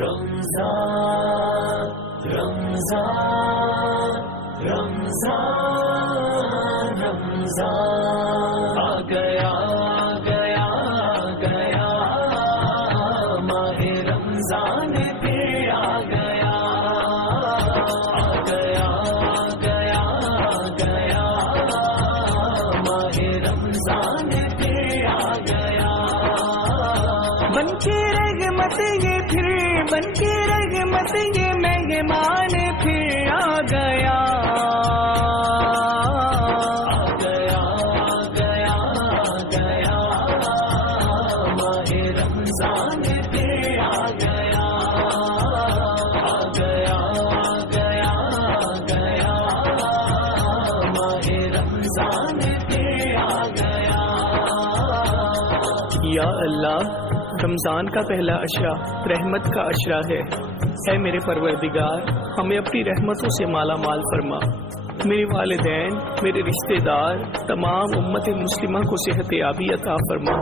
رمضان رمضان رمضان رمضان آ گیا گیا گیا ماہ رمضان پھر آ گیا گیا گیا گیا ماہ رمضان پھر آ گیا بن کے رحمت یہ پھر بن کے رحمت یہ مہمان پھر آ گیا گیا گیا گیا ماہ رمضان پھر آ گیا گیا گیا گیا ماہ رمضان پھر آ گیا یا اللہ، رمضان کا پہلا عشرہ رحمت کا عشرہ ہے۔ اے میرے پروردگار، ہمیں اپنی رحمتوں سے مالا مال فرما۔ میرے والدین، میرے رشتہ دار، تمام امت مسلمہ کو صحت یابی عطا فرما۔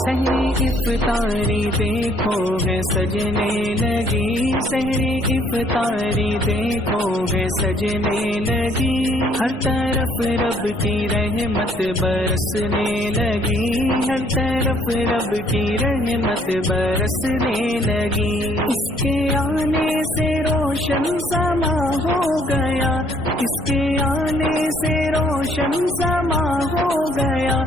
سحری افطاری دیکھو ہے سجنے لگی، سحری افطاری دیکھو ہے سجنے لگی، ہر طرف رب کی رحمت برسنے لگی، ہر طرف رب کی رحمت برسنے لگی۔ اس کے آنے سے روشن سما ہو گیا، اس کے آنے سے روشن سما ہو گیا،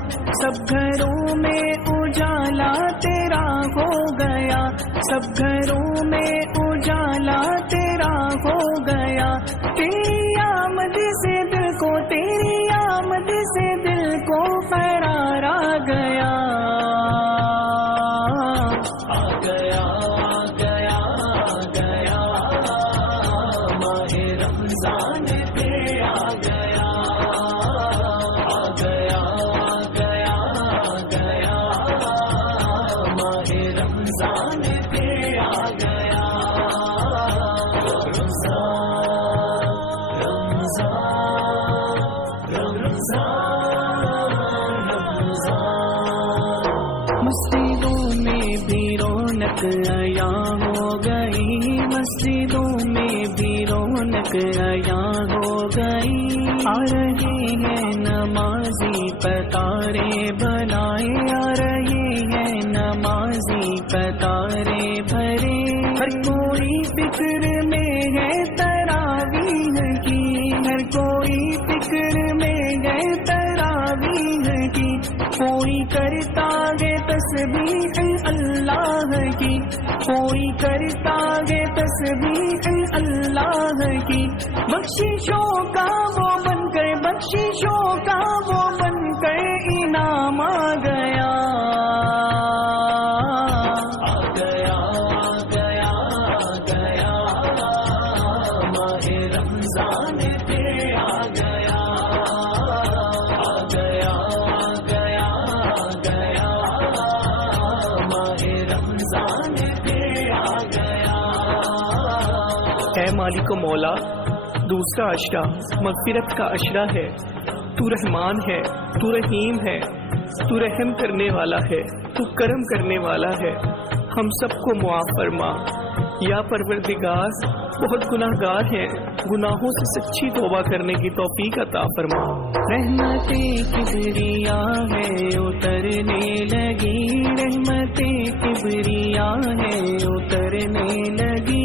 سب گھروں میں اجالا تیرا ہو گیا، سب گھروں میں اجالا تیرا ہو گیا۔ تیری آمد سے دل کو، تیری آمد سے دل کو قرار آ گیا۔ گیا گیا گیا ماہ رمضان پھر آ گیا گیا گیا گیا ماہ رمضان پھر آ گیا رمضان رمضان رمضان رمضان مسجدوں میں بھی رونق عیاں ہو گئی، مسجدوں میں بھی رونق عیاں ہو گئی، آ رہے ہیں نمازی قطارے بنائے، آ رہے ہیں نمازی قطارے بھرے، ہر کوئی فکر میں ہے تراویح کی، ہر کوئی فکر میں ہے تراویح کی، کوئی کرتا ہے تسبیح اللہ کی، کوئی کرتا ہے تسبیح اللہ کی، بخششوں کا وہ بن کر، بخششوں کا وہ بن کر انعام آ گیا۔ گیا گیا گیا ماہ رمضان پھر آ گیا گیا گیا گیا ماہ رمضان پھر آ گیا۔ اے مالک و مولا، دوسرا عشرہ مغفرت کا عشرہ ہے۔ تو رحمان ہے، تو رحیم ہے، تو رحم کرنے والا ہے، تو کرم کرنے والا ہے، ہم سب کو معاف فرما۔ یا پروردگار، بہت گناہ گار ہیں، گناہوں سے سچی توبہ کرنے کی توفیق عطا فرما۔ رحمت کبریا ہے اترنے لگی، رحمت کبریا ہے اترنے لگی،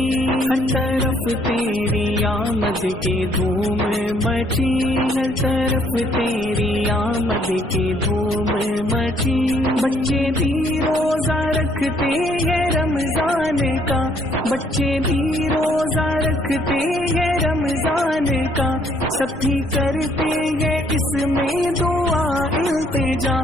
ہر طرف تیری آمد کی دھوم مچی، ہر طرف تیری آمد کی دھوم مچی۔ بچے بھی روزہ رکھتے ہیں رمضان کا، بچے بھی روزہ رکھتے ہیں رمضان کا، سب بھی کرتے ہیں اس میں دعا التجا،